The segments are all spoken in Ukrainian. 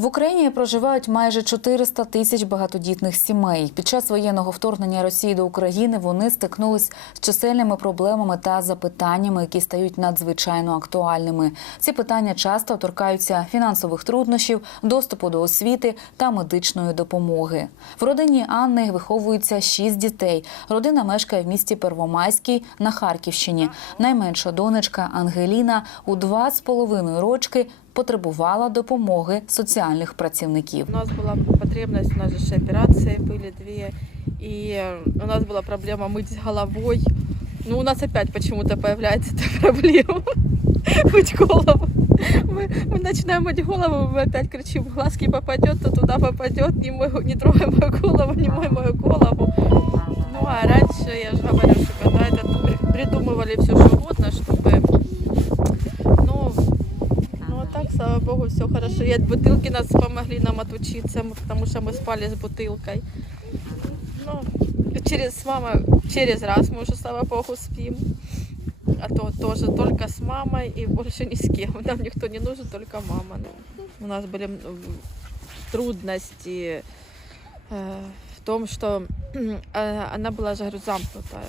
В Україні проживають майже 400 тисяч багатодітних сімей. Під час воєнного вторгнення Росії до України вони стикнулись з чисельними проблемами та запитаннями, які стають надзвичайно актуальними. Ці питання часто торкаються фінансових труднощів, доступу до освіти та медичної допомоги. В родині Анни виховується шість дітей. Родина мешкає в місті Первомайський на Харківщині. Найменша донечка Ангеліна у два з половиною рочки потребувала допомоги соціальних працівників. У нас была потребность, у нас же ж операции были две, и у нас была проблема мыть головой. Ну, у нас опять почему-то появляется эта проблема мыть голову. Мы, мы начинаем мыть голову, мы опять кричим, глазки попадет, то туда попадет, не, мой, не трогай мою голову, не мой мою голову. Ну, а раньше, я же говорю, что когда это при- придумывали все, что так, слава богу, все хорошо. И от бутылки нас помогли нам отучиться, мы- потому что мы спали с бутылкой. Ну, через мама, через раз мы уже, слава богу, спим. А то тоже только с мамой и больше ни с кем. Нам никто не нужен, только мама. Ну, У нас были м, трудности э, в том, что э, она была же, говорю, замкнутая.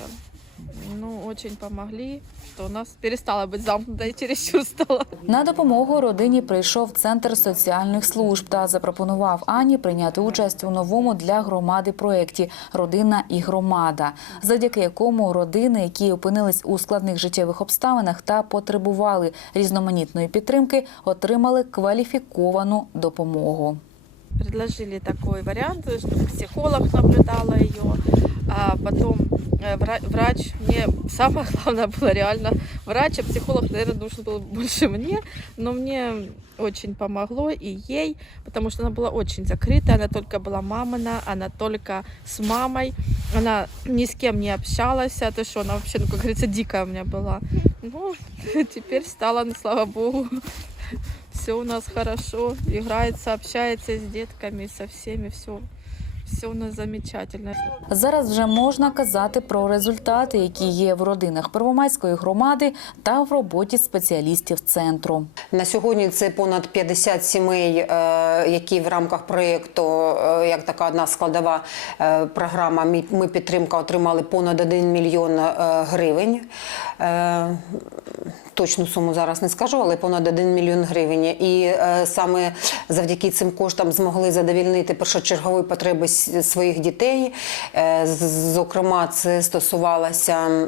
Ну, очень помогли, что у нас перестала быть замкнутой, чересчур стала. На допомогу родині прийшов центр соціальних служб та запропонував Ані прийняти участь у новому для громади проєкті Родина і громада, завдяки якому родини, які опинились у складних життєвих обставинах та потребували різноманітної підтримки, отримали кваліфіковану допомогу. предложили такой вариант, чтобы психолог наблюдала ее, а потом э, вра- врач, мне самое главное было реально врач, а психолог, наверное, нужен был больше мне, но мне очень помогло и ей, потому что она была очень закрытая, она только была мамина, она только с мамой, она ни с кем не общалась, а то что она вообще, ну, как говорится, дикая у меня была. Ну, теперь стала, ну, слава богу, все у нас хорошо, играется, общается с детками, со всеми, все, все у нас замечательно. Зараз вже можна казати про результати, які є в родинах Первомайської громади та в роботі спеціалістів центру. На сьогодні це понад 50 сімей, е, які в рамках проєкту, е, як така одна складова е, програма «Ми- підтримка отримали понад 1 мільйон гривень. Точну суму зараз не скажу, але понад 1 мільйон гривень. І е, саме завдяки цим коштам змогли задовільнити першочергові потреби своїх дітей. Е, Зокрема, це стосувалося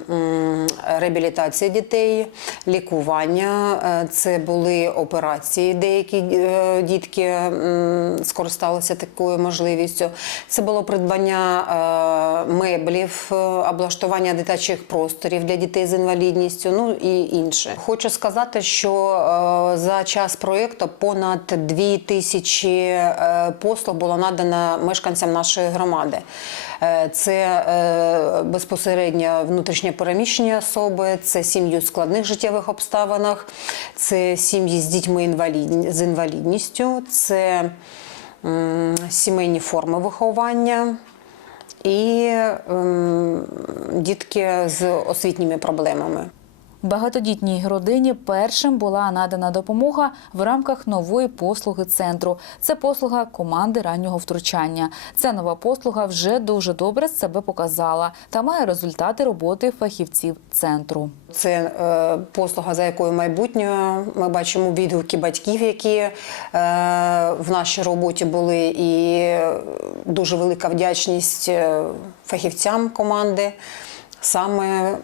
реабілітації дітей, лікування. Е, Це були операції. Деякі дітки скористалися такою можливістю. Це було придбання меблів, облаштування дитячих просторів для дітей з інвалідністю, ну і інше. Хочу сказати, що е, за час проєкту понад дві тисячі е, послуг було надано мешканцям нашої громади. Е, Це безпосередньо внутрішнє переміщення особи, це сім'ї у складних життєвих обставинах, це сім'ї з дітьми з інвалідністю, це сімейні форми виховання і ем, дітки з освітніми проблемами. Багатодітній родині першим була надана допомога в рамках нової послуги центру. Це послуга команди раннього втручання. Ця нова послуга вже дуже добре себе показала та має результати роботи фахівців центру. Це е, послуга, за якою майбутнє. Ми бачимо відгуки батьків, які е, в нашій роботі були, і е, дуже велика вдячність фахівцям команди. Саме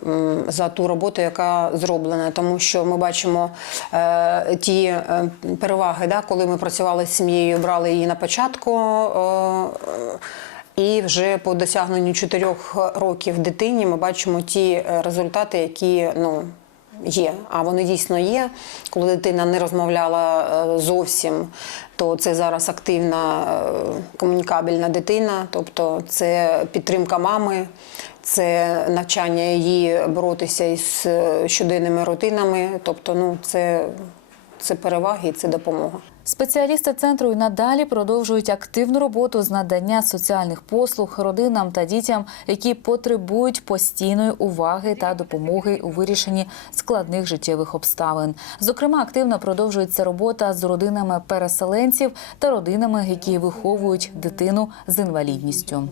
за ту роботу, яка зроблена, тому що ми бачимо е, ті е, переваги, да, коли ми працювали з сім'єю, брали її на початку. Е, і вже по досягненню чотирьох років дитині ми бачимо ті е, результати, які ну, є. А вони дійсно є. Коли дитина не розмовляла е, зовсім, то це зараз активна е, комунікабельна дитина, тобто це підтримка мами, це навчання її боротися із е, щоденними рутинами. Тобто, ну, це, це переваги і це допомога. Спеціалісти центру і надалі продовжують активну роботу з надання соціальних послуг родинам та дітям, які потребують постійної уваги та допомоги у вирішенні складних життєвих обставин. Зокрема, активно продовжується робота з родинами переселенців та родинами, які виховують дитину з інвалідністю.